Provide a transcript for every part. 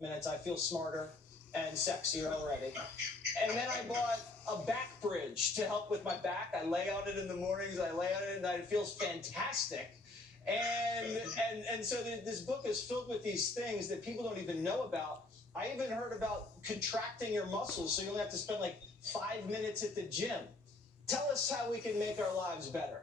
minutes, I feel smarter and sexier already. And then I bought a back bridge to help with my back. I lay on it in the mornings, I lay on it at night. It feels fantastic. And so this book is filled with these things that people don't even know about. I even heard about contracting your muscles so you only have to spend like 5 minutes at the gym. Tell us how we can make our lives better.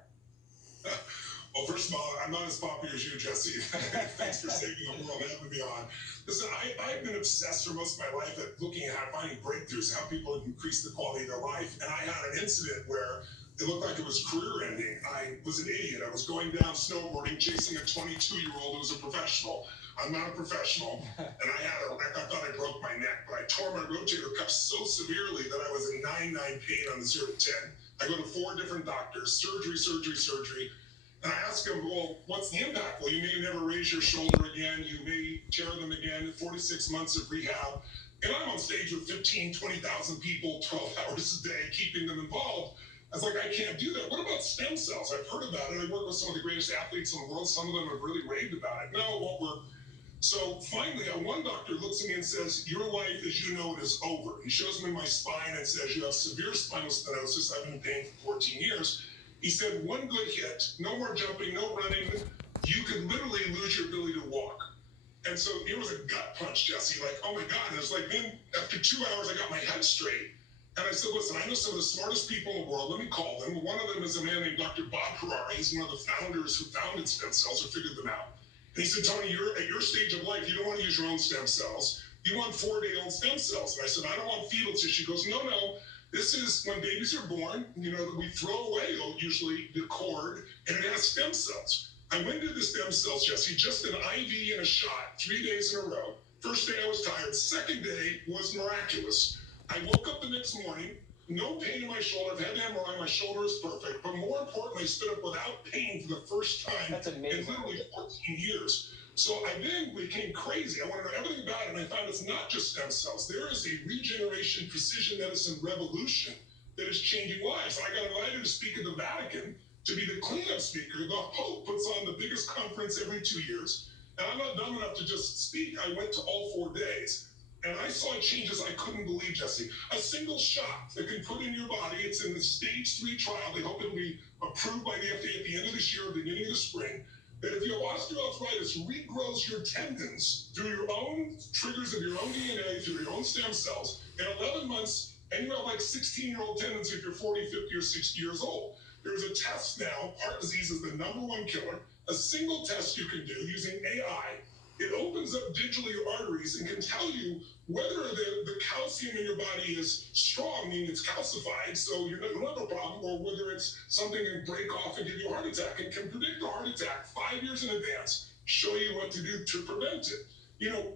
Well, first of all, I'm not as popular as you, Jesse. Thanks for saving the world and having me on. Listen, I've been obsessed for most of my life at looking at finding breakthroughs, how people increase the quality of their life. And I had an incident where it looked like it was career ending. I was an idiot. I was going down snowboarding, chasing a 22-year-old who was a professional. I'm not a professional. And I had a wreck. I thought I broke my neck, but I tore my rotator cuff so severely that I was in 9-9 pain on the 0 to 10. I go to 4 different doctors, surgery. And I ask him, well, what's the impact? Well, you may never raise your shoulder again. You may tear them again. 46 months of rehab. And I'm on stage with 15, 20,000 people, 12 hours a day, keeping them involved. I was like, I can't do that. What about stem cells? I've heard about it. I work with some of the greatest athletes in the world. Some of them have really raved about it. No, what we're... So finally, one doctor looks at me and says, your life, as you know it, is over. He shows me my spine and says, you have severe spinal stenosis. I've been in pain for 14 years. He said, one good hit, no more jumping, no running. You could literally lose your ability to walk. And so it was a gut punch, Jesse. Like, oh my God. And it's like, then after 2 hours, I got my head straight. And I said, listen, I know some of the smartest people in the world. Let me call them. One of them is a man named Dr. Bob Harari. He's one of the founders who founded stem cells or figured them out. And he said, Tony, you're at your stage of life, you don't want to use your own stem cells. You want 4-day-old stem cells. And I said, I don't want fetal tissue. He goes, no. This is when babies are born, we throw away usually the cord, and it has stem cells. I went into the stem cells, Jesse, just an IV and a shot, 3 days in a row. First day I was tired. Second day was miraculous. I woke up the next morning, no pain in my shoulder. I've had an MRI, my shoulder is perfect. But more importantly, I stood up without pain for the first time in literally 14 years. So I then became crazy. I wanted to know everything about it, and I found it's not just stem cells. There is a regeneration precision medicine revolution that is changing lives. I got invited to speak at the Vatican to be the cleanup speaker. The Pope puts on the biggest conference every 2 years, and I'm not dumb enough to just speak. I went to all 4 days, and I saw changes I couldn't believe, Jesse. A single shot that can put in your body, it's in the stage 3 trial. They hope it'll be approved by the FDA at the end of this year or beginning of the spring. That if you have osteoarthritis, regrows your tendons through your own triggers of your own DNA, through your own stem cells, in 11 months, and you have like 16-year-old tendons if you're 40, 50, or 60 years old. There's a test now, heart disease is the #1 killer, a single test you can do using AI. It opens up digitally your arteries and can tell you whether the calcium in your body is strong, meaning it's calcified, so you're not going to have a problem, or whether it's something that can break off and give you a heart attack. It can predict a heart attack 5 years in advance, show you what to do to prevent it.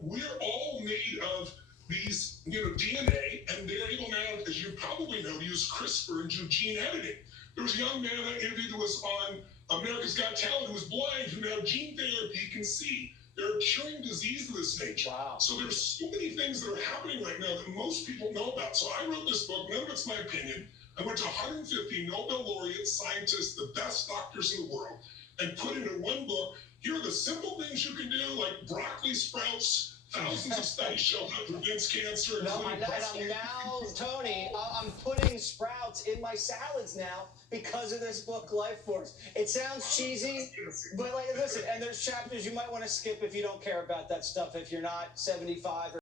We're all made of these, DNA, and they're able now, as you probably know, to use CRISPR and do gene editing. There was a young man I interviewed who was on America's Got Talent who was blind, who now gene therapy can see. They're curing disease of this nature. Wow. So there's so many things that are happening right now that most people know about. So I wrote this book. None of it's my opinion. I went to 150 Nobel laureate scientists, the best doctors in the world, and put into one book, here are the simple things you can do, like broccoli sprouts. Thousands of studies show how it prevents cancer. No, and I'm now, Tony, I'm putting sprouts in my salads now because of this book, Life Force. It sounds cheesy, but listen, and there's chapters you might want to skip if you don't care about that stuff, if you're not 75 or